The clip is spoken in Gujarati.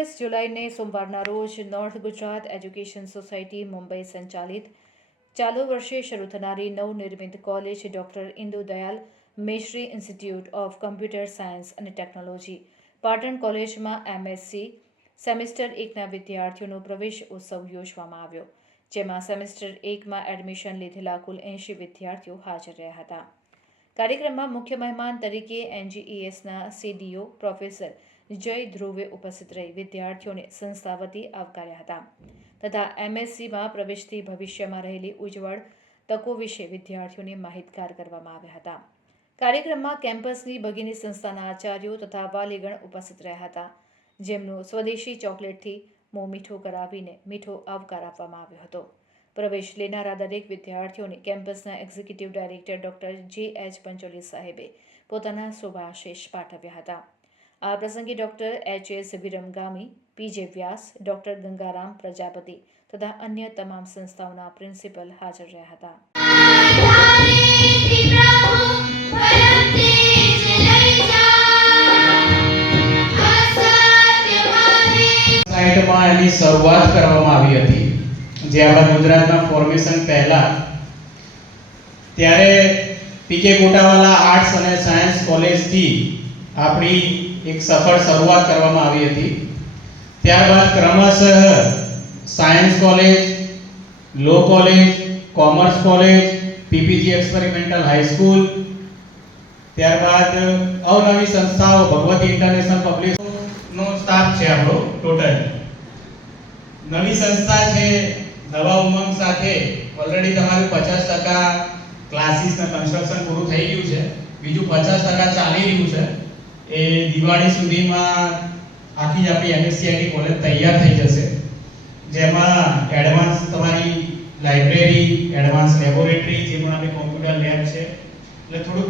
ઓગણત્રીસ જુલાઈને સોમવારના રોજ north Gujarat education society Mumbai સંચાલિત ચાલુ વર્ષે શરૂ થનારી નવનિર્મિત college doctor Indu Dayal Meshri institute of computer science અને ટેકનોલોજી પાટણ કોલેજમાં એમએસસી સેમિસ્ટર એકના વિદ્યાર્થીઓનો પ્રવેશ ઉત્સવ યોજવામાં આવ્યો, જેમાં સેમિસ્ટર એકમાં એડમિશન લીધેલા કુલ એંશી વિદ્યાર્થીઓ હાજર રહ્યા હતા. કાર્યક્રમમાં મુખ્ય મહેમાન તરીકે એનજીઈએસના સીડીઓ પ્રોફેસર જય ધ્રુવે ઉપસ્થિત રહી. વિદ્યાર્થીઓને સંસ્થા વતી આવકાર્યા હતા. તથા એમએસસીમાં પ્રવેશથી ભવિષ્યમાં રહેલી ઉજ્જવળ તકો વિશે વિદ્યાર્થીઓને માહિતગાર કરવામાં આવ્યા હતા. કાર્યક્રમમાં કેમ્પસની ભગીની સંસ્થાના આચાર્યો તથા વાલીગણ ઉપસ્થિત રહ્યા હતા. જેમનો સ્વદેશી ચોકલેટથી મોં મીઠું કરાવીને મીઠો આવકાર આપવામાં આવ્યો હતો. પ્રવેશ લેનારા દરેક વિદ્યાર્થીઓને કેમ્પસના executive director doctor J H Pancholi સાહેબે પોતાના શુભાશીષ પાઠવ્યા હતા. આ પ્રસંગે doctor H S Viramgami PJ Vyas, doctor Gangaram Prajapati તથા અન્ય તમામ સંસ્થાઓના પ્રિન્સિપલ હાજર રહ્યા હતા. સાઈઠમાં એની શરૂઆત કરવામાં આવી હતી. જે આપણા ગુજરાતમાં ફોર્મેશન પહેલા, ત્યારે પીકે ગોટાવાલા આર્ટ્સ અને સાયન્સ કોલેજથી આપણી એક સફળ શરૂઆત કરવામાં આવી હતી. ત્યારબાદ ક્રમશઃ science college law college commerce college PPG experimental high school ત્યારબાદ અવનવી સંસ્થાઓ ભગવતી ઇન્ટરનેશનલ પબ્લિક નો સ્ટાફ છે આપણો ટોટલ નવી સંસ્થા છે નવા ઉમંગ સાથે ઓલરેડી તમારું પચાસ ટકા ક્લાસીસના કન્સ્ટ્રક્શન પૂરું થઈ ગયું છે. બીજું પચાસ ટકા ચાલી રહ્યું છે. એ દિવાળી સુધીમાં આખી આપણી એમએસસીઆઈની કોલેજ તૈયાર થઈ જશે. જેમાં એડવાન્સ તમારી લાઇબ્રેરી એડવાન્સ લેબોરેટરી જે પણ આપણી કોમ્પ્યુટર લેબ છે. એટલે થોડુંક